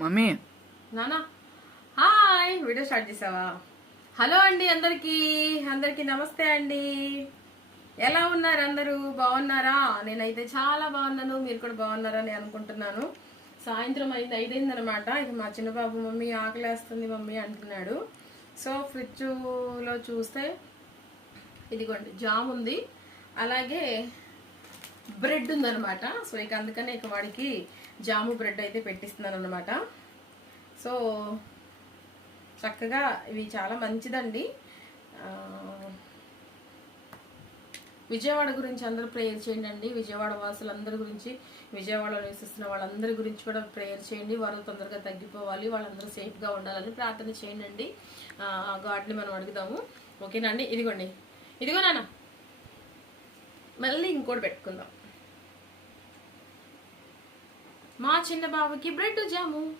Mummy నానా hi, video start చేసావా? Hello అండి, అందరికి నమస్తే అండి. ఎలా ఉన్నారు అందరూ? బాగున్నారా? నేనైతే చాలా బాగున్నాను, మీరు కూడా బాగున్నారని అనుకుంటున్నాను. సాయంత్రం 5 అనమాట. ఇక మా చిన్నబాబు మమ్మీ ఆకలేస్తుంది మమ్మీ అంటున్నాడు. సో ఫ్రిడ్జ్లో చూస్తే ఇదిగోండి జామ్ ఉంది, అలాగే బ్రెడ్ ఉందనమాట. సో ఇక అందుకనే ఇక వాడికి జాము బ్రెడ్ అయితే పెట్టిస్తున్నాను అనమాట. సో చక్కగా ఇవి చాలా మంచిదండి. విజయవాడ గురించి అందరూ ప్రేయర్ చేయండి అండి. విజయవాడ వాసులందరి గురించి, విజయవాడలో నివసిస్తున్న వాళ్ళందరి గురించి కూడా ప్రేయర్ చేయండి. వారు తొందరగా తగ్గిపోవాలి, వాళ్ళందరూ సేఫ్గా ఉండాలని ప్రార్థన చేయండి అండి. గాడ్ని మనం అడుగుదాము, ఓకేనా అండి? ఇదిగో నాన్న, మళ్ళీ ఇంకోటి పెట్టుకుందాం. మా చిన్న బాబుకి బ్రెడ్ జాము.